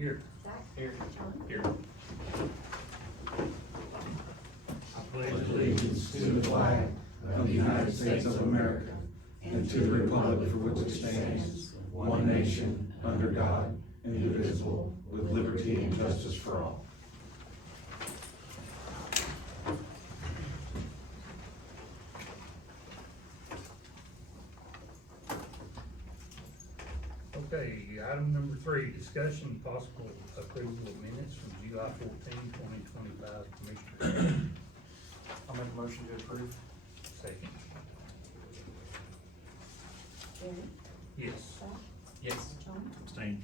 Here. Zach? Here. John? Here. I pledge Allegiance to the flag of the United States of America and to the republic for which it stands, one nation, under God, indivisible, with liberty and justice for all. Okay, item number 3, discussion and possible approval of minutes from July 14, 2025 Commissioner. I'll make a motion to approve. Second. Gary? Yes. Zach? Yes. John? Abstain.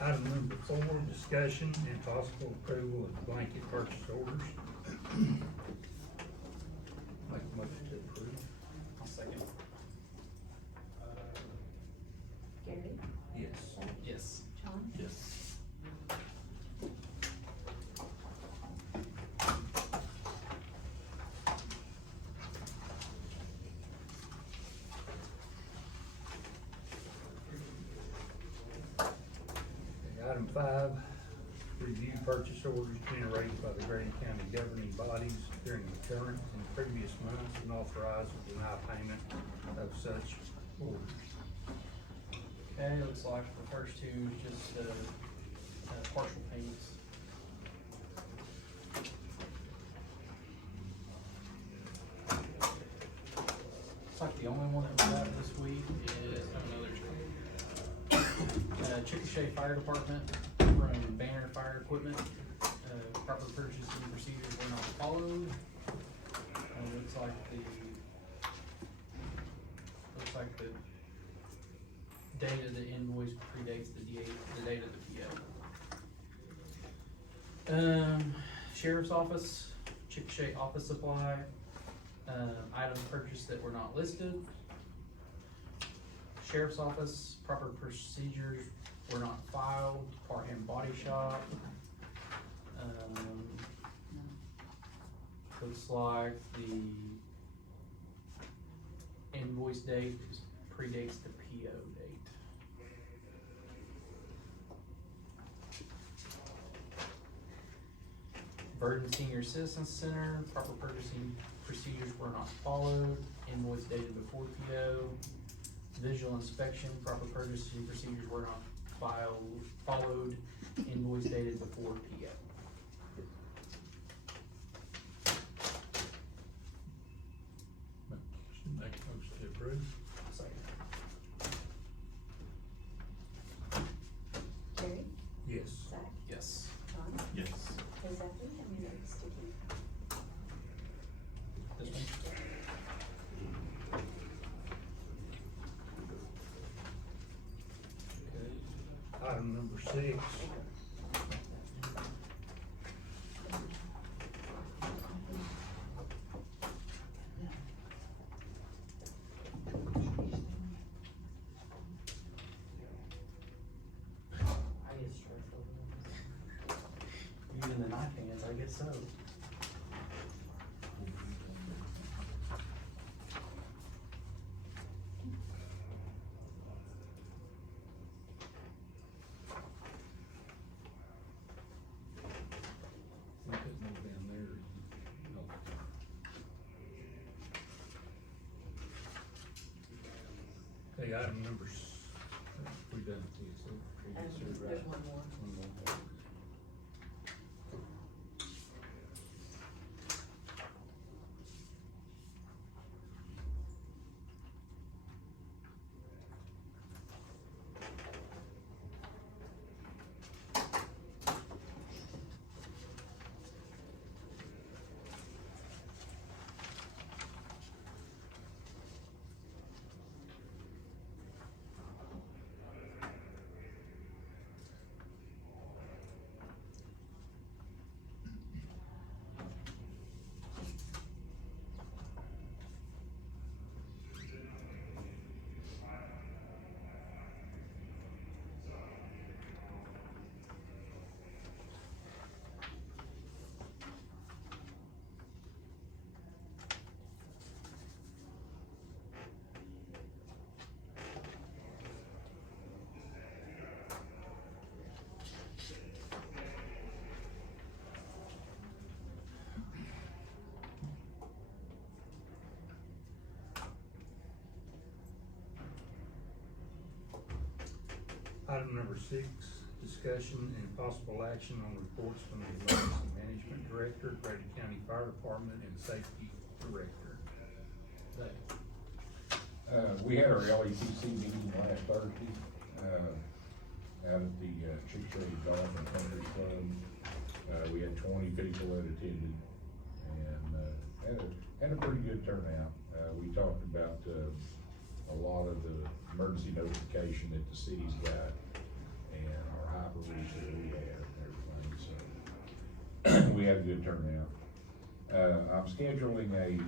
Item number 4, discussion and possible approval of blanket purchase orders. Make a motion to approve. I'll second. Gary? Yes. Zach? Yes. John? Yes. Item 5, review purchase orders generated by the Grady County governing bodies during the current and previous months and authorize or deny payment of such orders. Okay, looks like the first two is just, partial payments. Looks like the only one that we got this week is, Chickasha Fire Department from Banner Fire Equipment. Proper purchasing procedures were not followed. Looks like the date of the invoice predates the date of the PO. Sheriff's Office, Chickasha Office Supply, items purchased that were not listed. Sheriff's Office, proper procedures were not filed. Parham Body Shop. Looks like the invoice date predates the PO date. Burden Senior Citizens Center, proper purchasing procedures were not followed. Invoice dated before PO. Visual inspection, proper purchasing procedures were not followed. Invoice dated before PO. Make a motion to approve. Second. Gary? Yes. Zach? Yes. John? Yes. Does that mean that we need to stick in? This one? Okay. Item number 6. Using the knife hands, I guess so. We could move down there. No. Okay, item number we done with these, so previous, right? There's one more. One more. Item number 6, discussion and possible action on reports from the Emergency Management Director, Grady County Fire Department, and Safety Director. We had our LETC meeting last Thursday, out at the Chick-fil-A Golf and Country Club. We had 20 people that attended, and had a pretty good turnout. We talked about a lot of the emergency notification that the city's got, and our hyper reach that we have and everything, so we had a good turnout. I'm scheduling a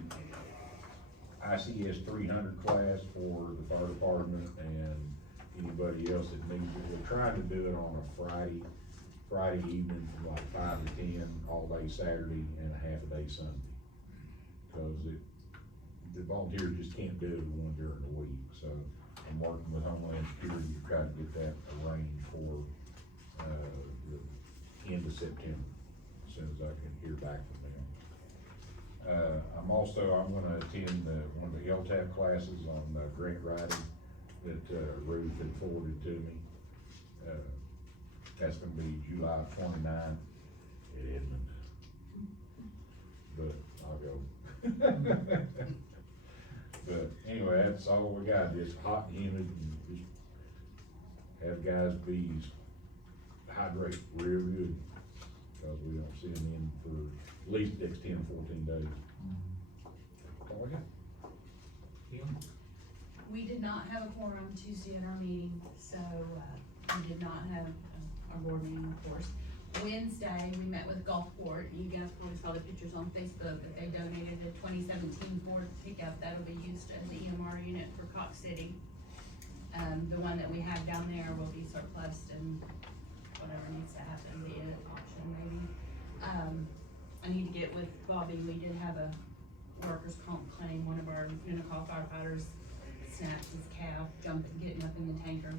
ICS 300 class for the fire department and anybody else that needs it. We're trying to do it on a Friday evening from like 5 to 10, all day Saturday and a half a day Sunday. Cause the volunteers just can't do it one during the week, so I'm working with Homeland Security to try to get that arranged for, the end of September, as soon as I can hear back from them. I'm gonna attend one of the LTAP classes on grant writing that Ruth had forwarded to me. That's gonna be July 29th in Edmond. But I'll go. But anyway, that's all we got, just hot and humid, and just have guys bees hydrate real good, cause we don't see them in for at least the next 10, 14 days. That's all I got. Kim? We did not have a quorum Tuesday at our meeting, so, we did not have our board meeting, of course. Wednesday, we met with Gulfport. You guys probably saw the pictures on Facebook that they donated a 2017 Ford pickup that'll be used as the EMR unit for Cox City. The one that we have down there will be surplus and whatever needs to happen, be an auction maybe. I need to get with Bobby. We did have a workers' comp claim. One of our Unicall firefighters snapped his calf, getting up in the tanker.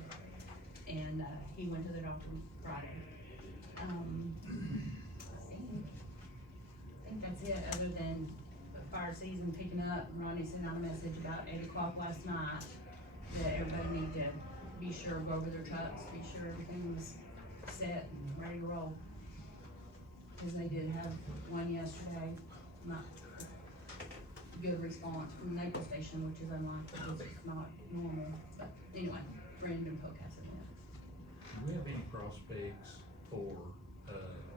And, he went to the doctor Friday. I think that's it, other than the fire season picking up. Ronnie sent out a message about 8 o'clock last night that everybody need to be sure, go over their trucks, be sure everything was set and ready to roll. Cause they did have one yesterday, not good response from the Naples station, which is unlikely, because it's not normal, but anyway, Brandon Polk has it. Do we have any prospects for,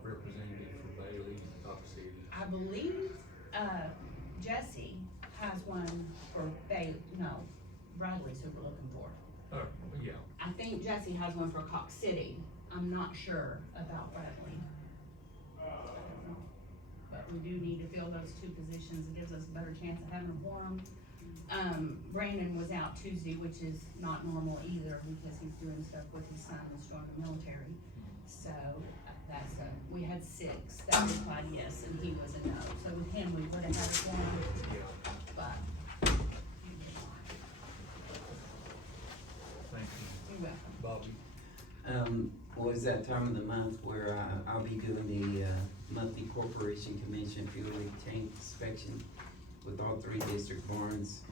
representative for Bailey and Cox City? I believe, Jesse has one for Bradley's who we're looking for. Oh, yeah. I think Jesse has one for Cox City. I'm not sure about Bradley. I don't know. But we do need to fill those 2 positions. It gives us a better chance of having a quorum. Brandon was out Tuesday, which is not normal either, because he's doing stuff with his son that's joined the military. So, we had 6 that replied yes, and he was a no. So with him, we would have had a quorum, Yeah. but. Thank you. You're welcome. Bobby? Well, it's that time of the month where I'll be doing the monthly corporation commission fuel tank inspection with all 3 district barns.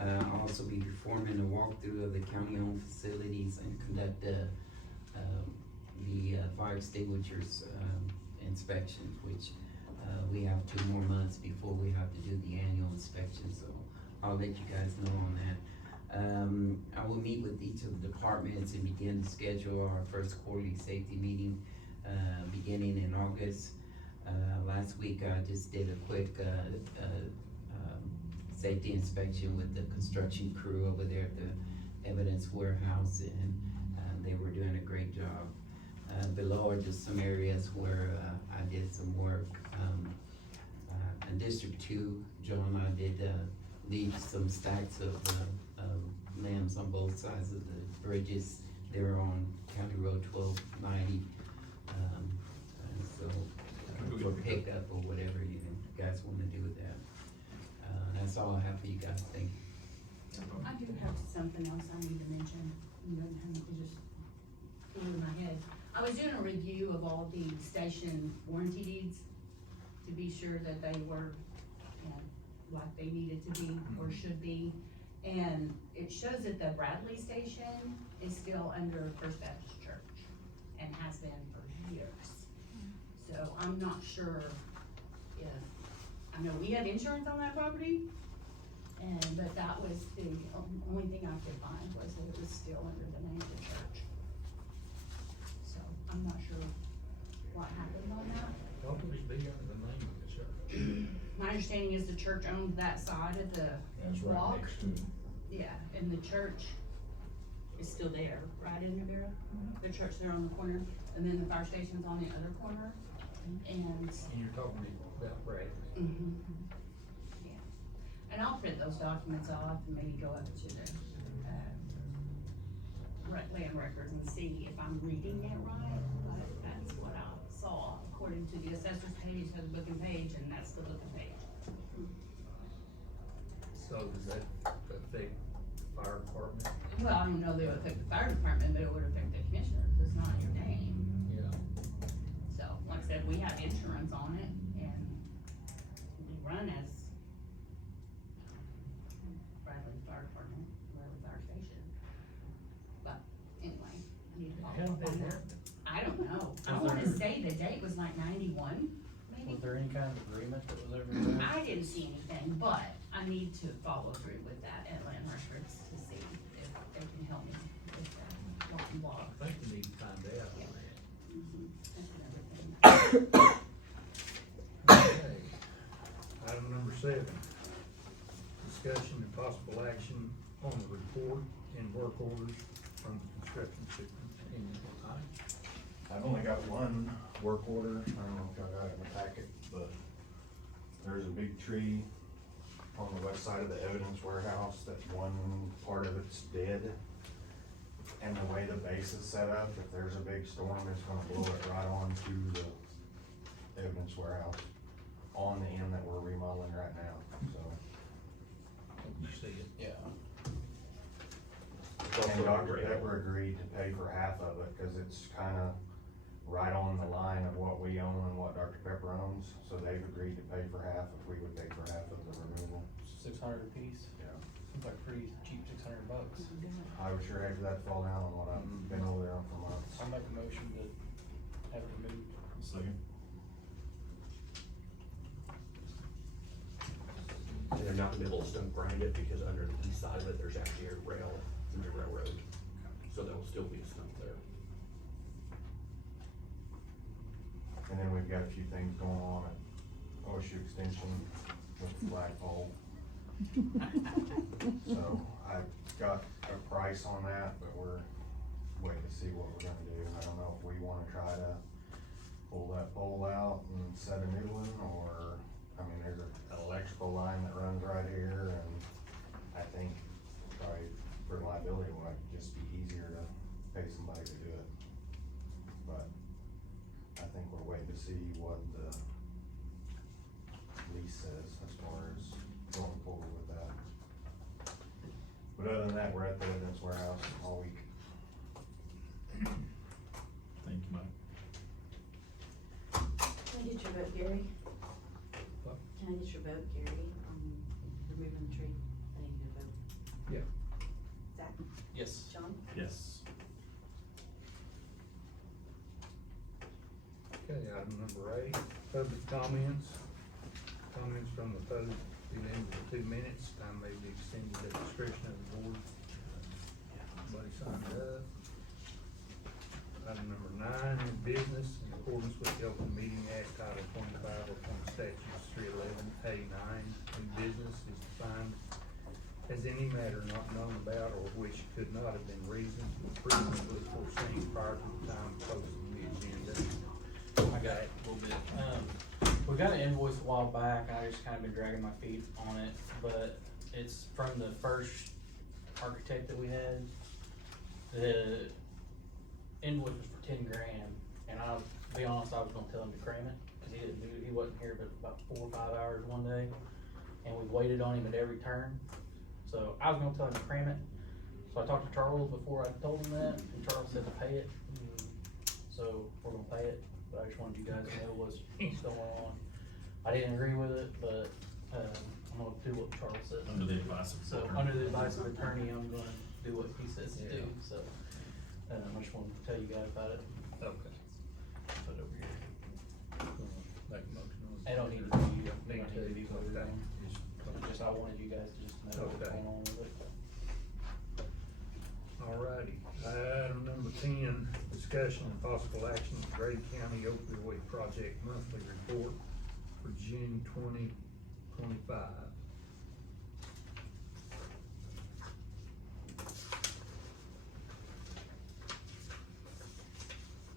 I'll also be performing a walkthrough of the county-owned facilities and conduct the fire extinguishers inspections, which we have 2 more months before we have to do the annual inspection, so I'll let you guys know on that. I will meet with each of the departments and begin to schedule our first quarterly safety meeting, beginning in August. Last week I just did a quick, safety inspection with the construction crew over there at the evidence warehouse, and, they were doing a great job. Below are just some areas where, I did some work. In District 2, John, I did, leave some stacks of limbs on both sides of the bridges. They were on County Road 1290. So, for pickup or whatever you guys wanna do with that. That's all I have for you guys, thank you. I do have something else I need to mention. You don't have to just put it in my head. I was doing a review of all the station warranty deeds to be sure that they were, like they needed to be or should be. And it shows that the Bradley station is still under First Baptist Church. and has been for years. So I'm not sure if, I know we have insurance on that property, but that was the only thing I could find was that it was still under the name of the church. So I'm not sure what happened on that. What would it be under the name of the church? My understanding is the church owned that side of the That's right walk. next to it. Yeah, and the church is still there, right in there, Vera? The church there on the corner, and then the fire station's on the other corner, and, And you're talking about Brad. yeah. And I'll print those documents off and maybe go up to the, land records and see if I'm reading it right, but that's what I saw, according to the assessor's page, has a book and page, and that's the book and page. So does that affect the fire department? Well, I don't know that it would affect the fire department, but it would affect the commissioners, it's not your name. Yeah. So, like I said, we have insurance on it, and we run as Bradley Fire Department, Bradley Fire Station. But, anyway, I need to follow How up did on that that. happen? I don't know, I Was wanna there- say the date was like 91, maybe? Was there any kind of agreement that was ever done? I didn't see anything, but I need to follow through with that at land records to see if they can help me with that lot and block. I think we need to find out on that. That's another thing. Okay. Item number 7, discussion and possible action on the report and work orders from the construction superintendent. I've only got one work order, I don't know if y'all got it in the packet, but there's a big tree on the west side of the evidence warehouse, that one part of it's dead. And the way the base is set up, if there's a big storm, it's gonna blow it right onto the evidence warehouse on the end that we're remodeling right now, so. You see it? Yeah. And Dr. Pepper agreed to pay for half of it, cause it's kinda right on the line of what we own and what Dr. Pepper owns, so they've agreed to pay for half if we would pay for half of the removal. 600 a piece, Yeah. seems like pretty cheap, $600. I would sure hate for that to fall down on what I've been over there on for months. I'll make a motion to have it removed. Second. And they're not gonna be able to stone grind it because under the east side of it, there's actually a rail from the railroad. So there'll still be a stump there. And then we've got a few things going on at OSU Extension with the flagpole. So I got a price on that, but we're waiting to see what we're gonna do. I don't know if we wanna try to pull that pole out and set a new one, or, I mean, there's an electrical line that runs right here, and I think probably for liability, it would just be easier to pay somebody to do it. But I think we're waiting to see what the lease says as far as going forward with that. But other than that, we're at the evidence warehouse all week. Thank you, Mike. Can I get your vote, Gary? What? Can I get your vote, Gary, on removing the tree? I need to get a vote. Yeah. Zach? Yes. John? Yes. Okay, item number 8, public comments. Comments from the public be limited to 2 minutes. Time may be extended at the discretion of the board. Everybody signed up. Item number 9, new business. In accordance with the Open Meeting Act, Title 25, Oklahoma Statutes 311A9, new business is defined as any matter not known about or which could not have been reasonably foreseen prior to the time posting the agenda. I got it a little bit. We got an invoice a while back, and I just kind of been dragging my feet on it, but it's from the first architect that we had. The invoice was for 10 grand, and I'll be honest, I was gonna tell him to cram it, cause he wasn't here but about 4 or 5 hours one day, and we waited on him at every turn. So I was gonna tell him to cram it, so I talked to Charles before I told him that, and Charles said to pay it, so we're gonna pay it. But I just wanted you guys to know what's going on. I didn't agree with it, but, I'm gonna do what Charles says. Under the advice of. So, under the advice of attorney, I'm gonna do what he says to do, so, I just wanted to tell you guys about it. Okay. Put it over here. Make a motion on it. I don't need to be, you don't Me need to too. be voted Okay. on. Just- Just, I wanted you guys to just know what's Okay. going on with it. Alrighty, item number 10, discussion and possible action of Grady County opioid project monthly report for June 2025.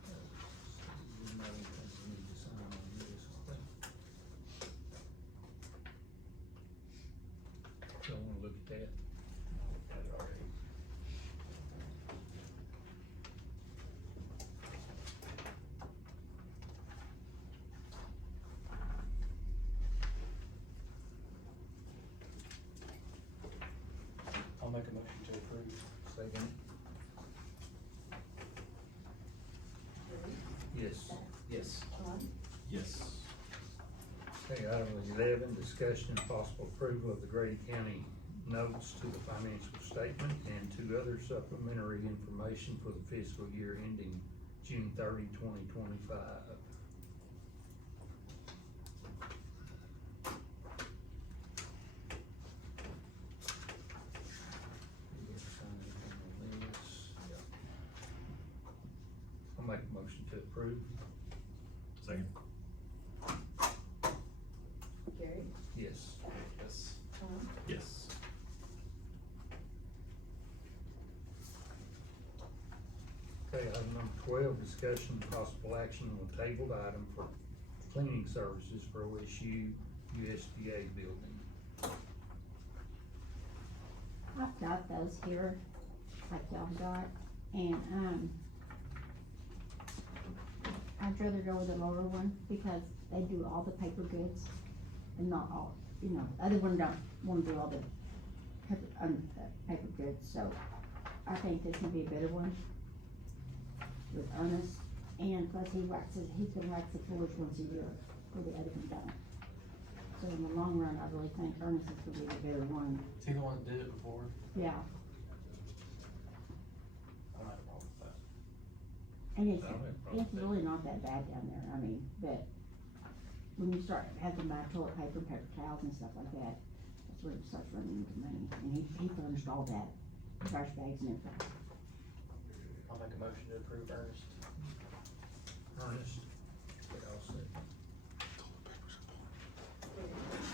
You know, we need to sign on this, I think. Don't wanna look at that. I'll make a motion to approve. Second. Gary, Yes. Zach, Yes. John, Yes. Okay, item 11, discussion and possible approval of the Grady County notes to the financial statement and to other supplementary information for the fiscal year ending June 30, 2025. You gonna sign anything on this? Yeah. I'll make a motion to approve. Second. Gary, Yes. Yes. John, Yes. Okay, item number 12, discussion and possible action on a tabled item for cleaning services for OSU USDA building. I've got those here, like y'all got, and, I'd rather go with the lower one, because they do all the paper goods, and not all, you know, other one don't wanna do all the paper goods, so I think this would be a better one with Ernest, and plus he's gonna wax the floors once a year, where the other one don't. So in the long run, I really think Ernest is gonna be the better one, Is he the one that did it before? yeah. I don't have a problem with that. And it's, I don't have a problem it's with that. really not that bad down there, I mean, but when you start having to buy toilet paper and paper towels and stuff like that, that's where it starts running into money, and he furnished all that, trash bags and everything. I'll make a motion to approve Ernest. Ernest? Okay, I'll second.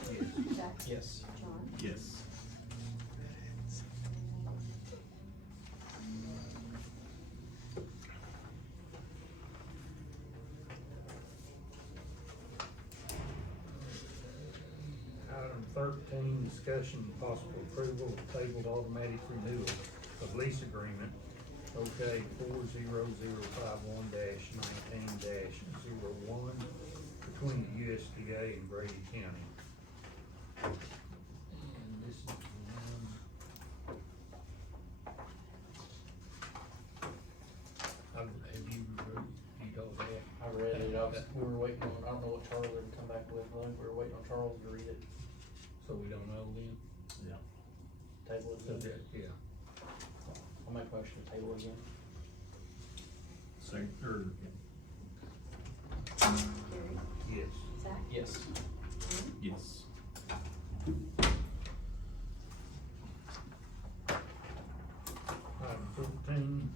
Gary, Zach, Yes. John, Yes. Item 13, discussion and possible approval of tabled automatic renewal of lease agreement, OK 40051-19-01 between the USDA and Grady County. And this is the one. Have you told that? I read it, we were waiting on, I don't know what Charles would come back with, I think we were waiting on Charles to read it, So we don't know then? Yeah. table it So again. that, yeah. I'll make a motion to table it again. Second, or, Gary, Yes. Zach, Yes. John, yes. Item 14,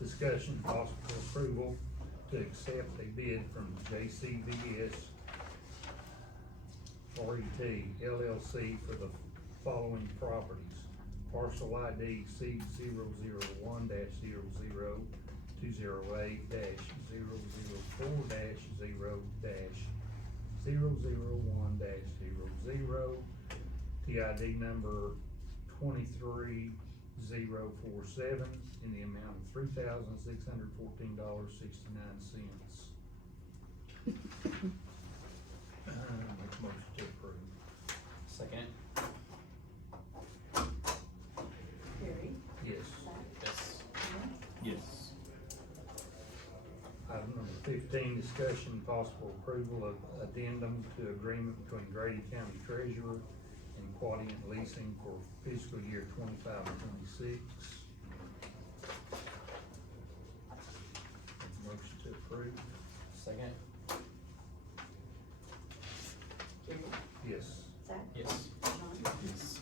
discussion and possible approval to accept a bid from JCVS RET LLC for the following properties. Parcel ID C001-008-004-001-001-00, TID number 23047 in the amount of $3,614.69. Make a motion to approve. Second. Gary, Yes. Zach, Yes. John, Yes. Item number 15, discussion and possible approval of addendum to agreement between Grady County Treasurer and Quadient Leasing for fiscal year 25-26. Motion to approve. Second. Gary, Yes. Zach, Yes. John, Yes.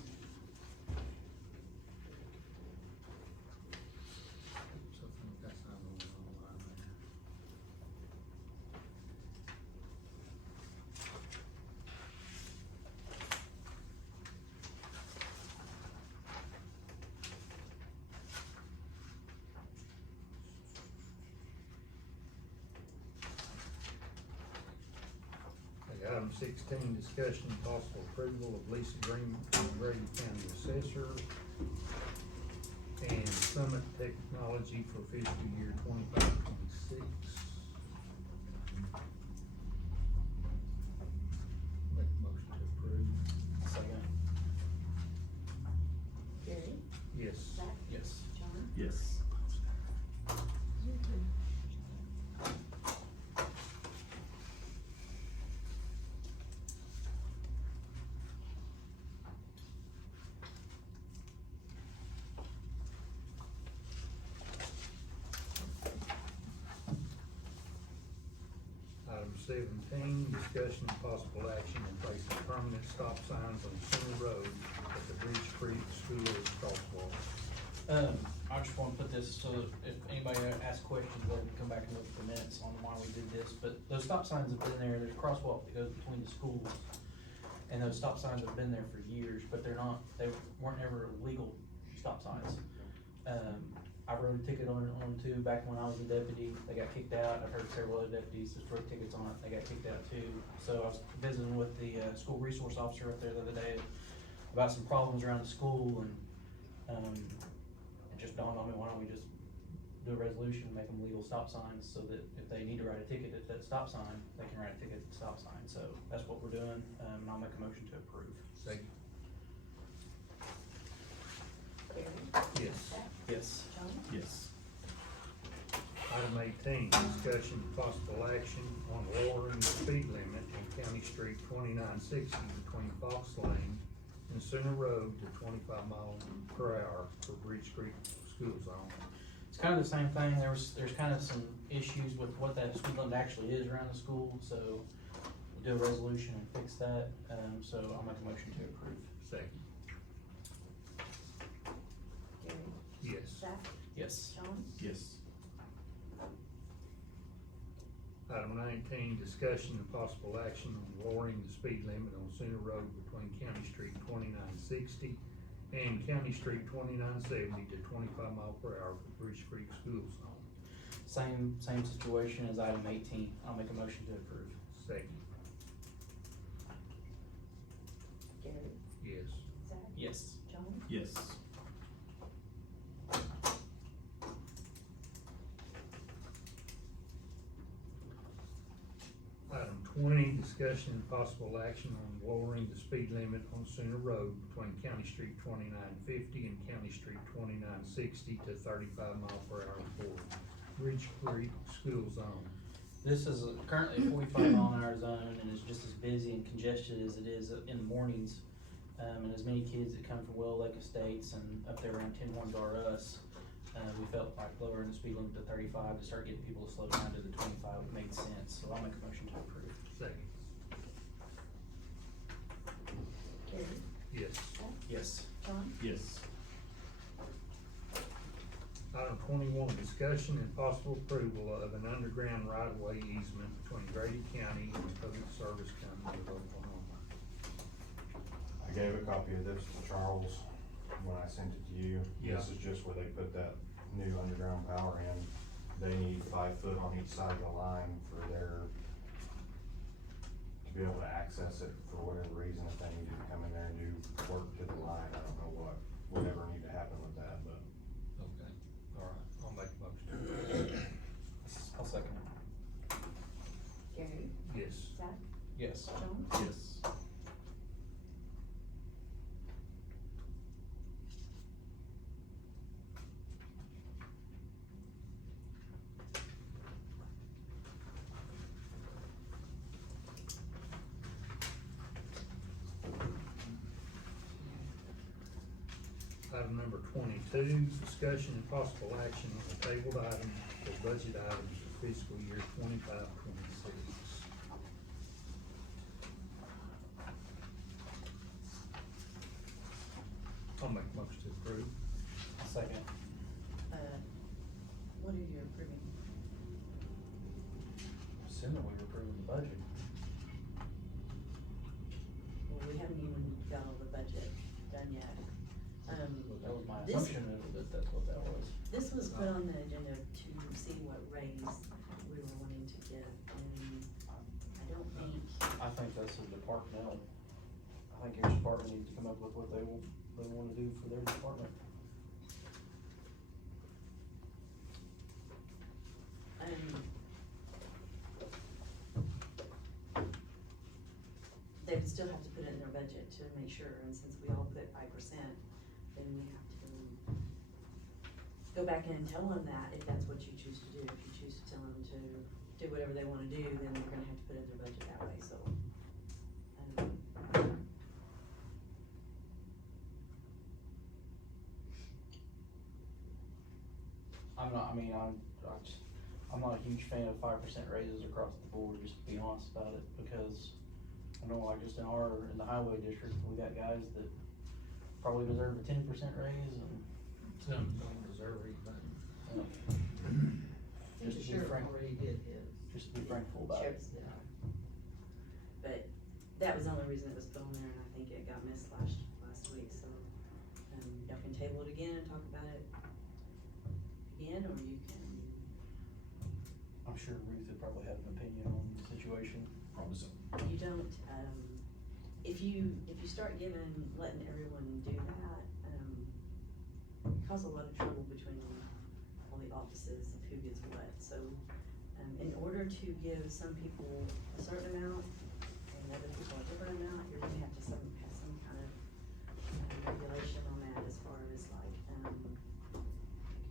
So I think that's not on the line there. Okay, item 16, discussion and possible approval of lease agreement with Grady County Assessor and Summit Technology for fiscal year 25-26. Make a motion to approve. Second. Gary, Yes. Zach, Yes. John, Yes. Item 17, discussion and possible action on placing permanent stop signs on Center Road at the Bridge Creek School crosswalk. I just wanna put this so that if anybody asks questions, they can come back and look at the minutes on why we did this, but those stop signs have been there, there's a crosswalk that goes between the schools. And those stop signs have been there for years, but they weren't ever legal stop signs. I wrote a ticket on two back when I was a deputy, they got kicked out, I've heard several other deputies just wrote tickets on it, they got kicked out too. So I was visiting with the, school resource officer up there the other day about some problems around the school and, it just dawned on me, why don't we just do a resolution, make them legal stop signs so that if they need to write a ticket at that stop sign, they can write a ticket at the stop sign, so that's what we're doing, and I'll make a motion to approve. Second. Gary, Yes. Zach, Yes. John, Yes. Item 18, discussion and possible action on lowering the speed limit on County Street 2960 between Fox Lane and Center Road to 25 miles per hour for Bridge Creek School Zone. It's kind of the same thing, there's kind of some issues with what that speed limit actually is around the school, so we'll do a resolution and fix that, so I'll make a motion to approve. Second. Gary, Yes. Zach, Yes. John, Yes. Item 19, discussion and possible action on lowering the speed limit on Center Road between County Street 2960 and County Street 2970 to 25 mile per hour for Bridge Creek School Zone. Same situation as item 18, I'll make a motion to approve. Second. Gary, Yes. Zach, Yes. John, Yes. Item 20, discussion and possible action on lowering the speed limit on Center Road between County Street 2950 and County Street 2960 to 35 mile per hour for Bridge Creek School Zone. This is currently a 45 mile an hour zone and is just as busy and congested as it is in the mornings. And as many kids that come from Willow Lake Estates and up there around 10-1 are us, we felt like lowering the speed limit to 35 to start getting people to slow down to the 25 would make sense, so I'll make a motion to approve. Second. Gary, Yes. Zach, Yes. John, Yes. Item 21, discussion and possible approval of an underground right-of-way easement between Grady County and the Public Service Company of Oklahoma. I gave a copy of this to Charles when I sent it to you. Yeah. This is just where they put that new underground power in. They need 5 foot on each side of the line for to be able to access it for whatever reason, if they needed to come in there and do work to the line. I don't know what would ever need to happen with that, but. Okay, all right, I'll make a motion. I'll second it. Gary, Yes. Zach, Yes. John, Yes. Item number 22, discussion and possible action on the tabled items for budget items for fiscal year 25-26. I'll make a motion to approve. Second. What are you approving? Assuming we were approving the budget. Well, we haven't even got all the budget done yet. That was my This- assumption that that's what that was. This was put on the agenda to see what raise we were wanting to get, and I don't think, I think that's a departmental. I think each department needs to come up with what they wanna do for their department. they would still have to put it in their budget to make sure, and since we all put 5%, then we have to go back in and tell them that, if that's what you choose to do. If you choose to tell them to do whatever they wanna do, then they're gonna have to put it in their budget that way, so. I'm not a huge fan of 5% raises across the board, just to be honest about it, because I know like just in the highway district, we got guys that probably deserve a 10% raise and. Some don't deserve anything. Just to be frank, just to be frankful about it. Sheriff's did. But that was the only reason it was put on there, and I think it got missed last week, so, y'all can table it again and talk about it again, or you can, I'm sure Ruth would probably have an opinion on the situation. Probably so. you don't, if you start letting everyone do that, cause a lot of trouble between all the offices of who gets what, so, in order to give some people a certain amount and other people a different amount, you're gonna have to have some kind of regulation on that as far as like,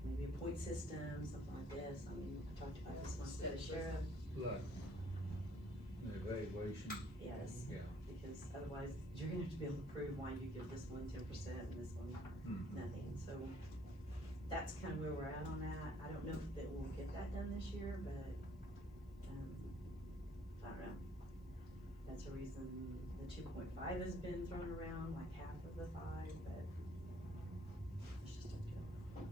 maybe a point system, something like this. I mean, I talked about this once with the sheriff, Like, an evaluation. yes, Yeah. because otherwise you're gonna have to be able to prove why you give this one 10% and this one nothing, so that's kind of where we're at on that. I don't know if that we'll get that done this year, but, I don't know. That's a reason the 2.5 has been thrown around, like half of the 5, but it's just up to you.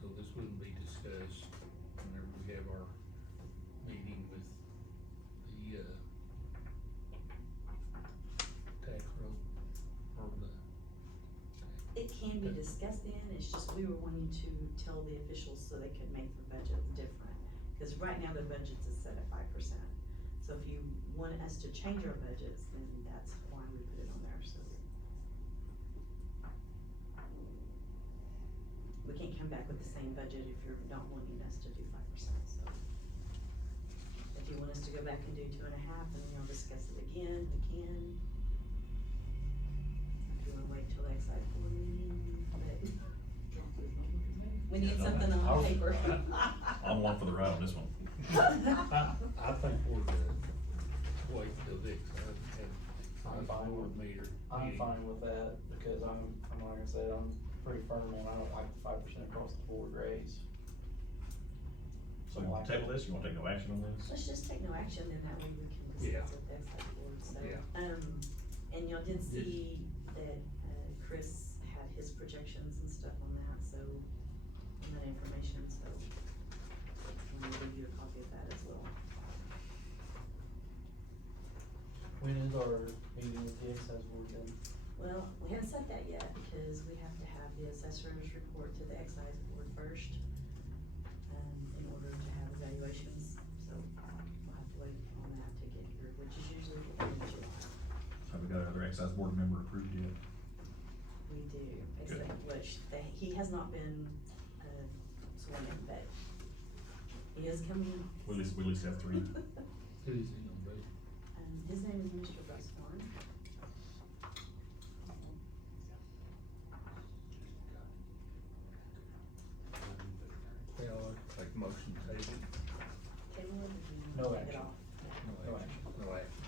So this wouldn't be discussed whenever we have our meeting with the, tax roll, or the. It can be discussed then, it's just we were wanting to tell the officials so they could make their budget different. Cause right now the budgets is set at 5%. So if you want us to change our budgets, then that's why we put it on there, so. We can't come back with the same budget if you're not wanting us to do 5%, so. If you want us to go back and do 2.5, and then you'll discuss it again, we can. If you wanna wait till the excise board meeting, but we need something on paper. I'm one for the ride on this one. I think we're good. Wait till Dick's, I'm fine with- meter. I'm fine with that, because I'm like I said, I'm pretty firm on, I don't like the 5% across the board raise. So you wanna table this, you wanna take no action on this? Let's just take no action, then that way we can Yeah. discuss with the excise board, so. Yeah. And y'all did see that, Chris had his projections and stuff on that, so, on that information, so. I'm gonna give you a copy of that as well. When is our meeting with the excise board then? Well, we haven't set that yet, because we have to have the assessor's report to the excise board first, in order to have evaluations, so we'll have to wait on that to get here, which is usually the end of July. Have we got our other excise board member approved yet? We do, Good. except which, he has not been, sworn in, but he is coming. We at least have 3. Who's he gonna be? His name is Mr. Russ Horn. Yeah, I'll take a motion to table. Table it, or do you No want to take it action. off? No action. No action.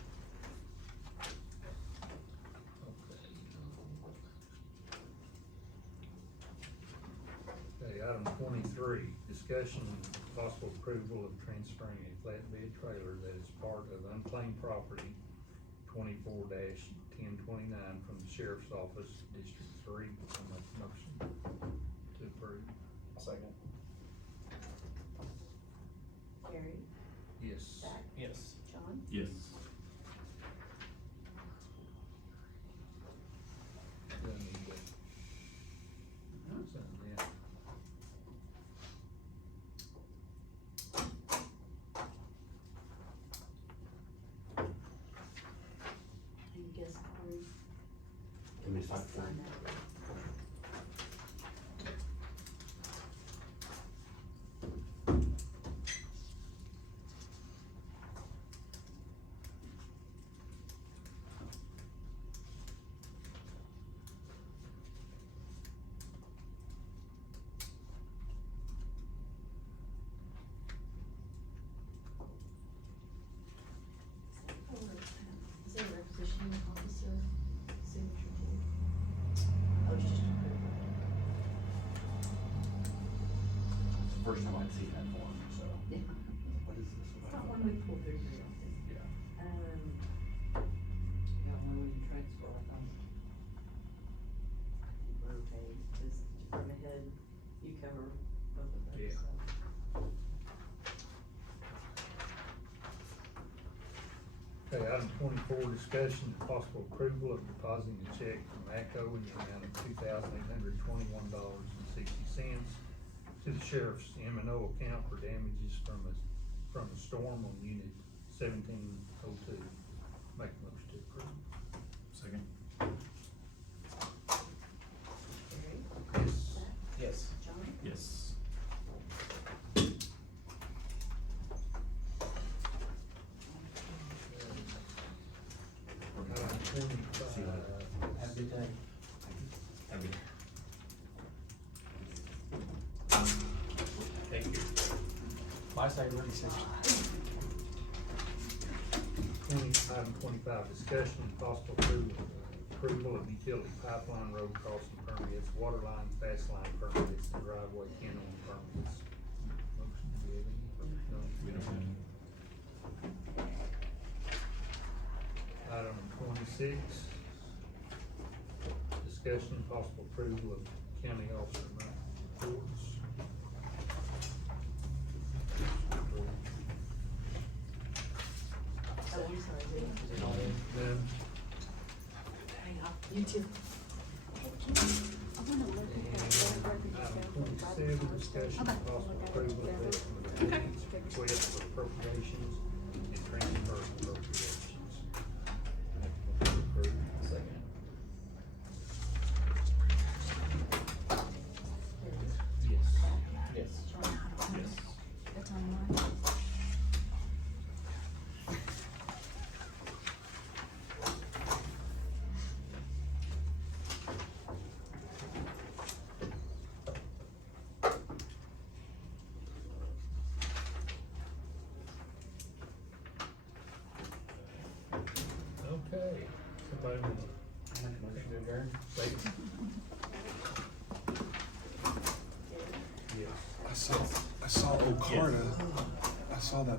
Okay. Okay, item Item 23, discussion and possible approval of transferring a flatbed trailer that is part of unclaimed property 24-1029 from the sheriff's office, District 3. I'll make a motion to approve. I'll second. Gary, Yes. Zach, Yes. John, Yes. Do I need to sign that? and you guess, Corey? Can we sign for Sign it? that. Is there a requisition officer signature too? Oh, it's just approval. It's the first time I'd seen that form, so. Yeah. What is this It's about? not one we pull through very often. Yeah. Got one when you transfer, I thought. We're okay, cause department head, you cover both of those, Yeah. so. Okay, item 24, discussion and possible approval of depositing a check from ACO in the amount of $2,821.60 to the sheriff's M&O account for damages from a storm on Unit 1702. Make a motion to approve. Second. Gary, Yes. Zach, Yes. John, Yes. Item 25. Have a good day. Thank you. My side, 36. Item 25, discussion and possible approval of utility pipeline, road crossing permits, water line, fast line permits, and driveway kennel permits. Motion, do you have any? No? We don't have any. Item 26, discussion and possible approval of county officer reports. oh, I'm sorry, Lee. Then, You too. I wanna look at that. item 27, discussion and possible approval of estimate of request for appropriations and transfer of appropriations. Approved. Second. Yes. Yes. Yes. That's online. Okay, somebody want Motion to adjourn. to say? Yes. I saw Ocarda, I saw that